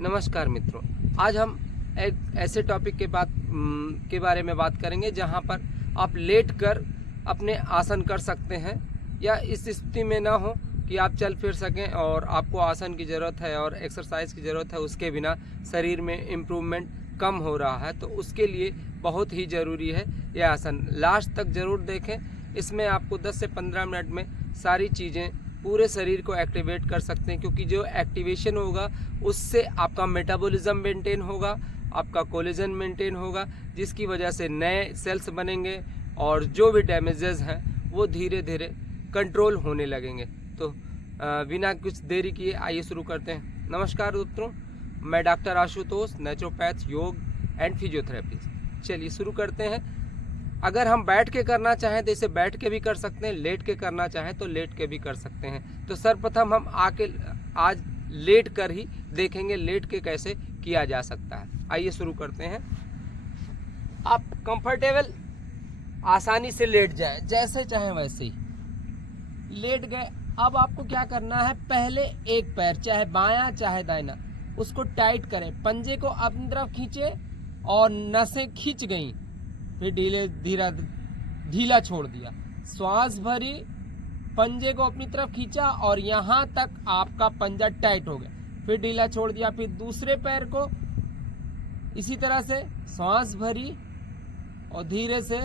नमस्कार मित्रों, आज हम एक ऐसे टॉपिक के बारे में बात करेंगे जहां पर आप लेट कर अपने आसन कर सकते हैं या इस स्थिति में ना हो कि आप चल फिर सकें और आपको आसन की ज़रूरत है और एक्सरसाइज की ज़रूरत है, उसके बिना शरीर में इम्प्रूवमेंट कम हो रहा है। तो उसके लिए बहुत ही ज़रूरी है यह आसन। लास्ट तक ज़रूर देखें, इसमें आपको 10 से 15 मिनट में सारी चीज़ें पूरे शरीर को एक्टिवेट कर सकते हैं, क्योंकि जो एक्टिवेशन होगा उससे आपका मेटाबॉलिज्म मेंटेन होगा, आपका कोलेजन मेंटेन होगा, जिसकी वजह से नए सेल्स बनेंगे और जो भी डैमेजेस हैं वो धीरे धीरे कंट्रोल होने लगेंगे। तो बिना कुछ देरी किए आइए शुरू करते हैं। नमस्कार दोस्तों, मैं डॉक्टर आशुतोष, नेचुरोपैथ, योग एंड फिजियोथेरेपिस्ट। चलिए शुरू करते हैं। अगर हम बैठ के करना चाहें तो इसे बैठ के भी कर सकते हैं, लेट के करना चाहें तो लेट के भी कर सकते हैं। तो सर्वप्रथम हम आज लेट कर ही देखेंगे लेट के कैसे किया जा सकता है। आइए शुरू करते हैं। आप कंफर्टेबल आसानी से लेट जाएं, जैसे चाहें वैसे ही लेट गए। अब आपको क्या करना है, पहले एक पैर चाहे बायां चाहे दाहिना उसको टाइट करें, पंजे को अपनी तरफ खींचे और नसें खींच गई, फिर ढीला छोड़ दिया, श्वास भरी, पंजे को अपनी तरफ खींचा और यहाँ तक आपका पंजा टाइट हो गया, फिर ढीला छोड़ दिया, फिर दूसरे पैर को इसी तरह से श्वास भरी और धीरे से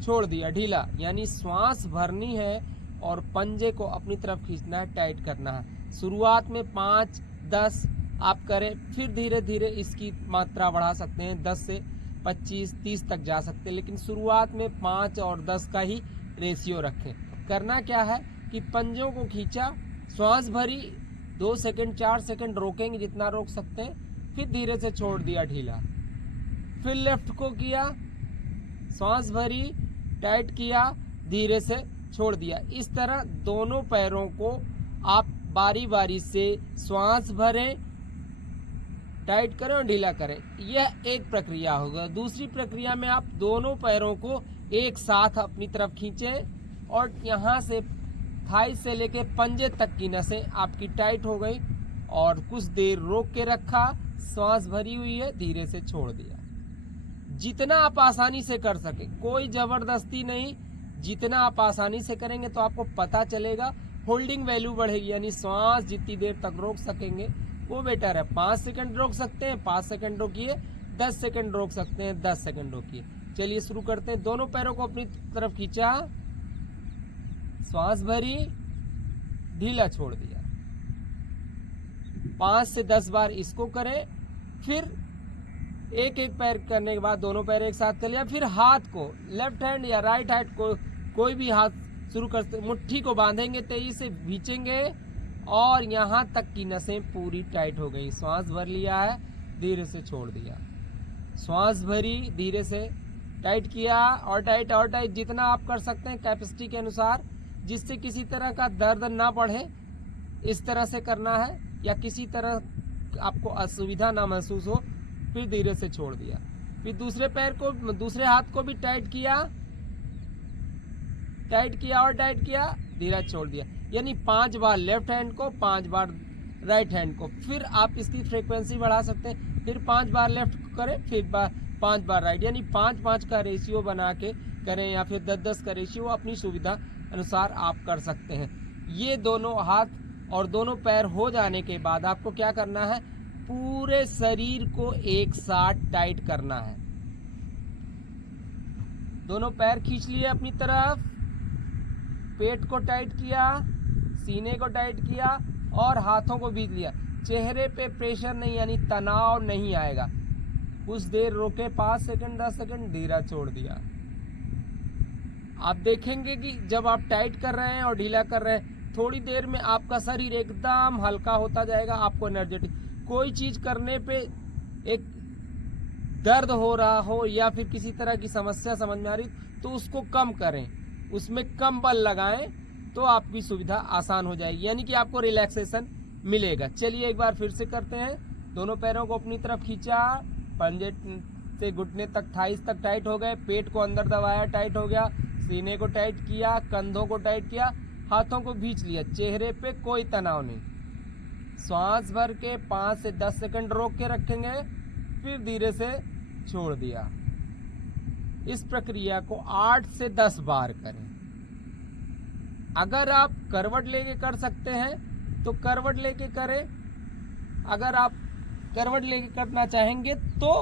छोड़ दिया ढीला। यानी श्वास भरनी है और पंजे को अपनी तरफ खींचना है, टाइट करना है। शुरुआत में 5-10 आप करें, फिर धीरे धीरे इसकी मात्रा बढ़ा सकते हैं, 10 से 25-30 तक जा सकते हैं, लेकिन शुरुआत में 5 और 10 का ही रेशियो रखें। करना क्या है कि पंजों को खींचा, श्वास भरी, 2 सेकंड 4 सेकंड रोकेंगे जितना रोक सकते हैं, फिर धीरे से छोड़ दिया ढीला, फिर लेफ्ट को किया, श्वास भरी, टाइट किया, धीरे से छोड़ दिया। इस तरह दोनों पैरों को आप बारी बारी से श्वास भरें, टाइट करें और ढीला करें। यह एक प्रक्रिया होगा। दूसरी प्रक्रिया में आप दोनों पैरों को एक साथ अपनी तरफ खींचें और यहाँ से थाई से लेके पंजे तक की नसें आपकी टाइट हो गई और कुछ देर रोक के रखा, श्वास भरी हुई है, धीरे से छोड़ दिया। जितना आप आसानी से कर सके, कोई जबरदस्ती नहीं, जितना आप आसानी से करेंगे तो आपको पता चलेगा, होल्डिंग वैल्यू बढ़ेगी, यानी श्वास जितनी देर तक रोक सकेंगे वो बेटर है। 5 सेकंड रोक सकते हैं, 5 सेकंड रोकिए, 10 सेकंड रोक सकते हैं, 10 सेकंड रोकिए। चलिए शुरू करते हैं। दोनों पैरों को अपनी तरफ खींचा, श्वास भरी, ढीला छोड़ दिया। 5 से 10 बार इसको करें, फिर एक एक पैर करने के बाद दोनों पैर एक साथ कर लिया, फिर हाथ को लेफ्ट हैंड या राइट हैंड को कोई भी हाथ शुरू करते, मुट्ठी को बांधेंगे, तेजी से खींचेंगे और यहाँ तक की नसें पूरी टाइट हो गई। श्वास भर लिया है, धीरे से छोड़ दिया, श्वास भरी, धीरे से टाइट किया और टाइट और टाइट, जितना आप कर सकते हैं कैपेसिटी के अनुसार, जिससे किसी तरह का दर्द ना बढ़े, इस तरह से करना है, या किसी तरह आपको असुविधा ना महसूस हो। फिर धीरे से छोड़ दिया, फिर दूसरे पैर को, दूसरे हाथ को भी टाइट किया और टाइट किया, धीरे छोड़ दिया। यानी 5 बार लेफ्ट हैंड को, 5 बार राइट हैंड को। फिर आप इसकी फ्रीक्वेंसी बढ़ा सकते हैं, फिर 5 बार लेफ्ट करें, फिर 5 बार राइट, यानी 5-5 का रेशियो बना के करें या फिर 10-10 का रेशियो, अपनी सुविधा अनुसार आप कर सकते हैं। ये दोनों हाथ और दोनों पैर हो जाने के बाद आपको क्या करना है, पूरे शरीर को एक साथ टाइट करना है। दोनों पैर खींच लिए अपनी तरफ, पेट को टाइट किया, सीने को टाइट किया और हाथों को बीच लिया। चेहरे पे प्रेशर नहीं, यानी तनाव नहीं आएगा। कुछ देर रोके, 5 सेकंड 10 सेकंड, धीरा छोड़ दिया। आप देखेंगे कि जब आप टाइट कर रहे हैं और ढीला कर रहे हैं, थोड़ी देर में आपका शरीर एकदम हल्का होता जाएगा, आपको एनर्जेटिक। कोई चीज करने पे एक दर्द हो रहा हो या फिर किसी तरह की समस्या समझ में आ रही, तो उसको कम करें, उसमें कम बल लगाएं, तो आपकी सुविधा आसान हो जाएगी, यानी कि आपको रिलैक्सेशन मिलेगा। चलिए एक बार फिर से करते हैं। दोनों पैरों को अपनी तरफ खींचा, पंजे से घुटने तक, थाइस तक टाइट हो गए, पेट को अंदर दबाया, टाइट हो गया, सीने को टाइट किया, कंधों को टाइट किया, हाथों को खींच लिया, चेहरे पे कोई तनाव नहीं, श्वास भर के 5 से 10 सेकंड रोक के रखेंगे, फिर धीरे से छोड़ दिया। इस प्रक्रिया को 8 से 10 बार करें। अगर आप करवट लेके कर सकते हैं तो करवट लेके करें। अगर आप करवट लेके करना चाहेंगे तो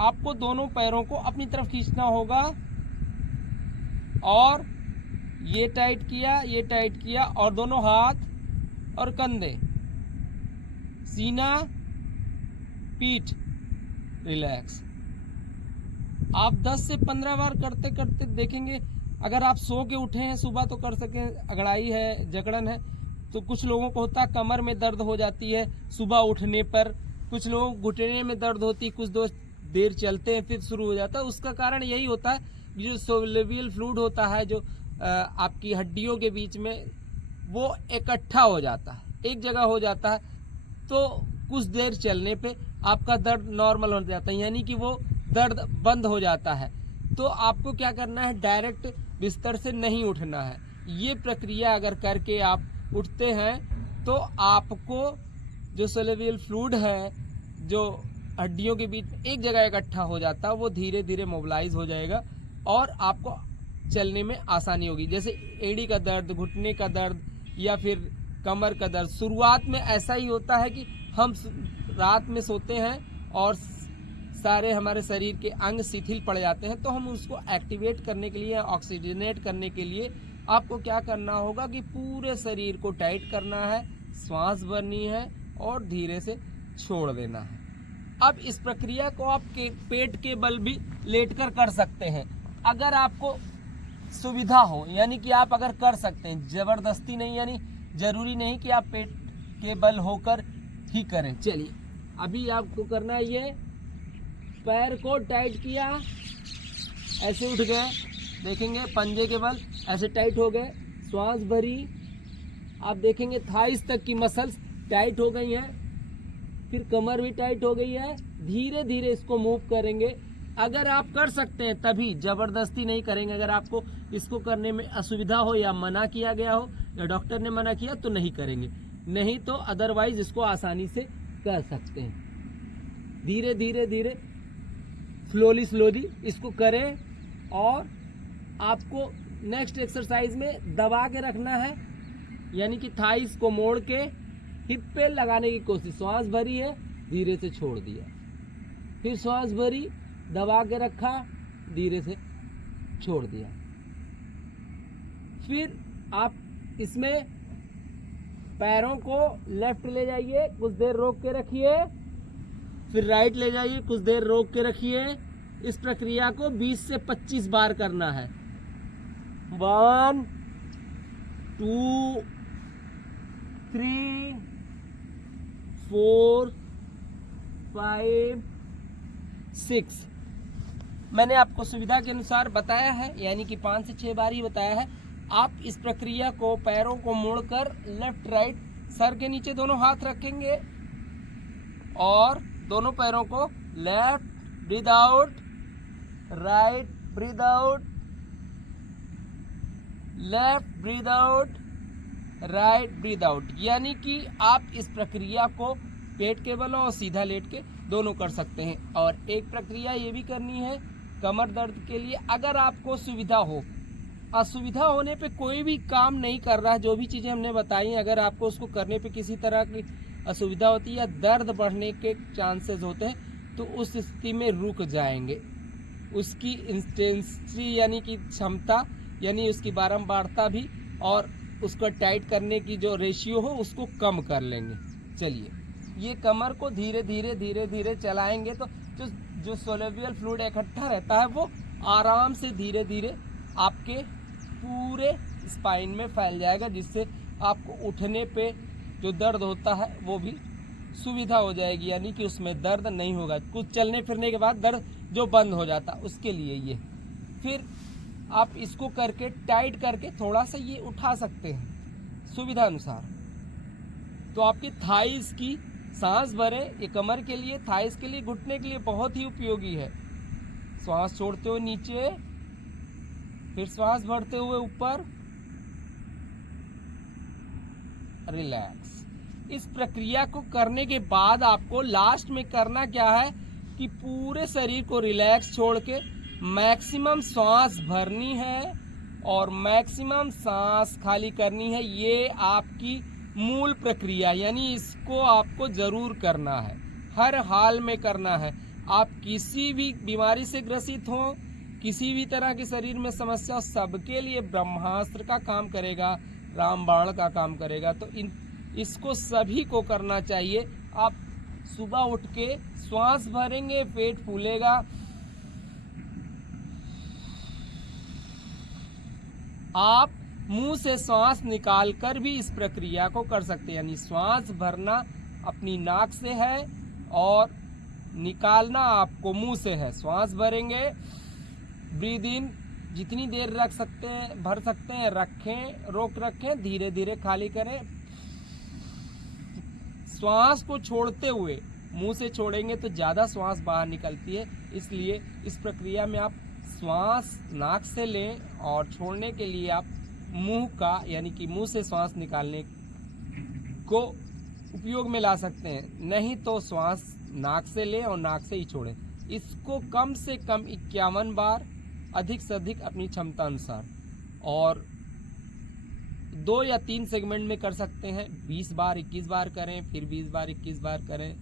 आपको दोनों पैरों को अपनी तरफ खींचना होगा और ये टाइट किया, ये टाइट किया, और दोनों हाथ और कंधे, सीना, पीठ रिलैक्स। आप 10 से 15 बार करते करते देखेंगे। अगर आप सो के उठे हैं सुबह तो कर सकें, अगड़ाई है, जकड़न है, तो कुछ लोगों को होता है कमर में दर्द हो जाती है सुबह उठने पर, कुछ लोगों को घुटने में दर्द होती है, कुछ दोस्त देर चलते हैं फिर शुरू हो जाता है। उसका कारण यही होता है जो सोलेवियल फ्लूइड होता है जो आपकी हड्डियों के बीच में वो इकट्ठा हो जाता है, एक जगह हो जाता है, तो कुछ देर चलने पे आपका दर्द नॉर्मल हो जाता है, यानी कि वो दर्द बंद हो जाता है। तो आपको क्या करना है, डायरेक्ट बिस्तर से नहीं उठना है। ये प्रक्रिया अगर करके आप उठते हैं तो आपको जो सोलेवियल फ्लूइड है जो हड्डियों के बीच एक जगह इकट्ठा हो जाता है वो धीरे धीरे मोबिलाइज हो जाएगा और आपको चलने में आसानी होगी। जैसे एड़ी का दर्द, घुटने का दर्द या फिर कमर का दर्द, शुरुआत में ऐसा ही होता है कि हम रात में सोते हैं और सारे हमारे शरीर के अंग शिथिल पड़ जाते हैं, तो हम उसको एक्टिवेट करने के लिए, ऑक्सीजनेट करने के लिए आपको क्या करना होगा कि पूरे शरीर को टाइट करना है, श्वास भरनी है और धीरे से छोड़ देना है। अब इस प्रक्रिया को आप पेट के बल भी लेटकर कर सकते हैं अगर आपको सुविधा हो, यानी कि आप अगर कर सकते हैं, जबरदस्ती नहीं, यानी जरूरी नहीं कि आप पेट के बल होकर ही करें। चलिए अभी आपको करना है, ये पैर को टाइट किया, ऐसे उठ गए, देखेंगे पंजे के बल ऐसे टाइट हो गए, श्वास भरी, आप देखेंगे थाइस तक की मसल्स टाइट हो गई हैं, फिर कमर भी टाइट हो गई है। धीरे धीरे इसको मूव करेंगे। अगर आप कर सकते हैं तभी, जबरदस्ती नहीं करेंगे। अगर आपको इसको करने में असुविधा हो या मना किया गया हो या डॉक्टर ने मना किया तो नहीं करेंगे, नहीं तो अदरवाइज इसको आसानी से कर सकते हैं। धीरे धीरे धीरे स्लोली इसको करें और आपको नेक्स्ट एक्सरसाइज में दबा के रखना है, यानी कि थाइस को मोड़ के हिप पे लगाने की कोशिश। श्वास भरी है, धीरे से छोड़ दिया, फिर श्वास भरी, दबा के रखा, धीरे से छोड़ दिया। फिर आप इसमें पैरों को लेफ्ट ले जाइए, कुछ देर रोक के रखिए, फिर राइट ले जाइए, कुछ देर रोक के रखिए। इस प्रक्रिया को 20 से 25 बार करना है। 1 2 3 4 5 6 मैंने आपको सुविधा के अनुसार बताया है, यानी कि 5 से 6 बार ही बताया है। आप इस प्रक्रिया को पैरों को मोड़कर लेफ्ट राइट सर के नीचे दोनों हाथ रखेंगे और दोनों पैरों को left breathe out, right breathe out, left breathe out, right breathe out, यानी कि आप इस प्रक्रिया को पेट के बल और सीधा लेट के दोनों कर सकते हैं। और एक प्रक्रिया ये भी करनी है कमर दर्द के लिए, अगर आपको सुविधा हो। असुविधा होने पे कोई भी काम नहीं कर रहा है, जो भी चीज़ें हमने बताई, अगर आपको उसको करने पे किसी तरह की असुविधा होती है या दर्द बढ़ने के चांसेस होते हैं तो उस स्थिति में रुक जाएंगे। उसकी इंटेंसिटी यानी कि क्षमता, यानी उसकी बारंबारता भी, और उसको टाइट करने की जो रेशियो हो उसको कम कर लेंगे। चलिए ये कमर को धीरे धीरे धीरे धीरे चलाएंगे तो जो सोलेवियल फ्लूइड इकट्ठा रहता है वो आराम से धीरे धीरे आपके पूरे स्पाइन में फैल जाएगा, जिससे आपको उठने पे जो दर्द होता है वो भी सुविधा हो जाएगी, यानी कि उसमें दर्द नहीं होगा। कुछ चलने फिरने के बाद दर्द जो बंद हो जाता है उसके लिए ये। फिर आप इसको करके टाइट करके थोड़ा सा ये उठा सकते हैं सुविधा अनुसार। तो आपकी थाइस की सांस भरे, ये कमर के लिए, थाइस के लिए, घुटने के लिए बहुत ही उपयोगी है। श्वास छोड़ते हुए नीचे, फिर श्वास भरते हुए ऊपर, रिलैक्स। इस प्रक्रिया को करने के बाद आपको लास्ट में करना क्या है कि पूरे शरीर को रिलैक्स छोड़ के मैक्सिमम सांस भरनी है और मैक्सिमम सांस खाली करनी है। ये आपकी मूल प्रक्रिया, यानी इसको आपको जरूर करना है, हर हाल में करना है। आप किसी भी बीमारी से ग्रसित हो, किसी भी तरह की शरीर में समस्या हो, सबके लिए ब्रह्मास्त्र का काम करेगा, रामबाण का काम करेगा। तो इसको सभी को करना चाहिए। आप सुबह उठ के श्वास भरेंगे, पेट फूलेगा, आप मुंह से श्वास निकाल कर भी इस प्रक्रिया को कर सकते हैं। यानी श्वास भरना अपनी नाक से है और निकालना आपको मुंह से है। श्वास भरेंगे, ब्रीद इन जितनी देर रख सकते हैं भर सकते हैं रखें, रोक रखें, धीरे धीरे खाली करें। श्वास को छोड़ते हुए, मुंह से छोड़ेंगे तो ज़्यादा श्वास बाहर निकलती है, इसलिए इस प्रक्रिया में आप श्वास नाक से लें और छोड़ने के लिए आप मुंह का, यानी कि मुंह से श्वास निकालने को उपयोग में ला सकते हैं। नहीं तो श्वास नाक से लें और नाक से ही छोड़ें। इसको कम से कम 51 बार, अधिक से अधिक अपनी क्षमता अनुसार, और 2 या 3 सेगमेंट में कर सकते हैं। 20 बार 21 बार करें, फिर 20 बार 21 बार करें।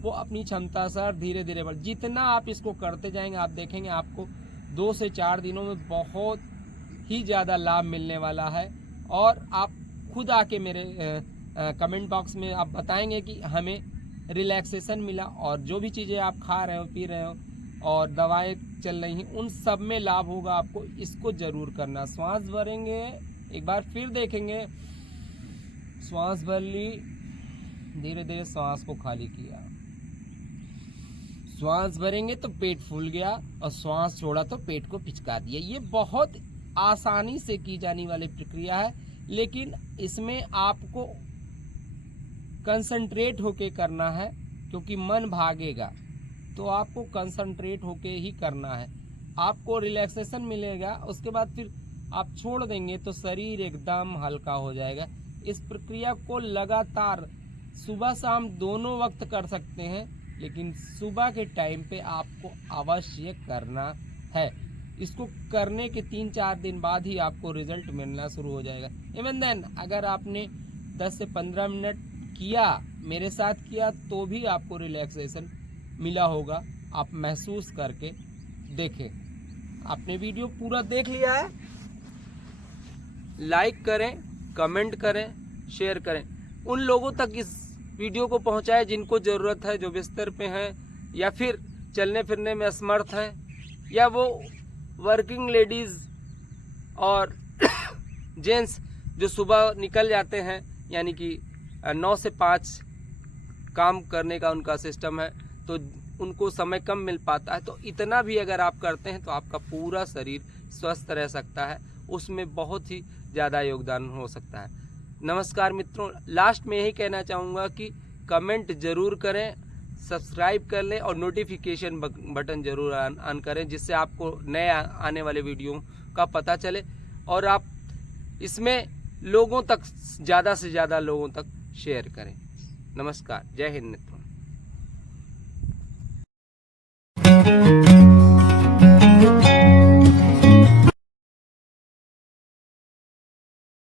वो अपनी क्षमता सर धीरे धीरे बढ़, जितना आप इसको करते जाएंगे आप देखेंगे आपको 2 से 4 दिनों में बहुत ही ज़्यादा लाभ मिलने वाला है। और आप खुद आके मेरे कमेंट बॉक्स में आप बताएंगे कि हमें रिलैक्सेशन मिला, और जो भी चीज़ें आप खा रहे हो, पी रहे हो और दवाएं चल रही हैं, उन सब में लाभ होगा आपको। इसको ज़रूर करना। श्वास भरेंगे, एक बार फिर देखेंगे, श्वास भर ली, धीरे धीरे श्वास को खाली किया। श्वास भरेंगे तो पेट फूल गया, और श्वास छोड़ा तो पेट को पिचका दिया। ये बहुत आसानी से की जाने वाली प्रक्रिया है, लेकिन इसमें आपको कंसंट्रेट होके करना है, क्योंकि मन भागेगा। तो आपको कंसंट्रेट होके ही करना है। आपको रिलैक्सेशन मिलेगा, उसके बाद फिर आप छोड़ देंगे तो शरीर एकदम हल्का हो जाएगा। इस प्रक्रिया को लगातार सुबह शाम दोनों वक्त कर सकते हैं, लेकिन सुबह के टाइम पे आपको अवश्य करना है। इसको करने के 3-4 दिन बाद ही आपको रिजल्ट मिलना शुरू हो जाएगा। इवन देन अगर आपने 10 से 15 मिनट किया, मेरे साथ किया, तो भी आपको रिलैक्सेशन मिला होगा। आप महसूस करके देखें। आपने वीडियो पूरा देख लिया है, लाइक करें, कमेंट करें, शेयर करें। उन लोगों तक इस वीडियो को पहुंचाएं जिनको ज़रूरत है, जो बिस्तर पे हैं या फिर चलने फिरने में असमर्थ हैं, या वो वर्किंग लेडीज़ और जेंट्स जो सुबह निकल जाते हैं, यानी कि 9 से 5 काम करने का उनका सिस्टम है, तो उनको समय कम मिल पाता है। तो इतना भी अगर आप करते हैं तो आपका पूरा शरीर स्वस्थ रह सकता है, उसमें बहुत ही ज़्यादा योगदान हो सकता है। नमस्कार मित्रों, लास्ट में यही कहना चाहूँगा कि कमेंट ज़रूर करें, सब्सक्राइब कर लें और नोटिफिकेशन बटन ज़रूर ऑन करें, जिससे आपको नए आने वाले वीडियो का पता चले और आप इसमें लोगों तक, ज़्यादा से ज़्यादा लोगों तक शेयर करें। नमस्कार, जय हिंद मित्रों।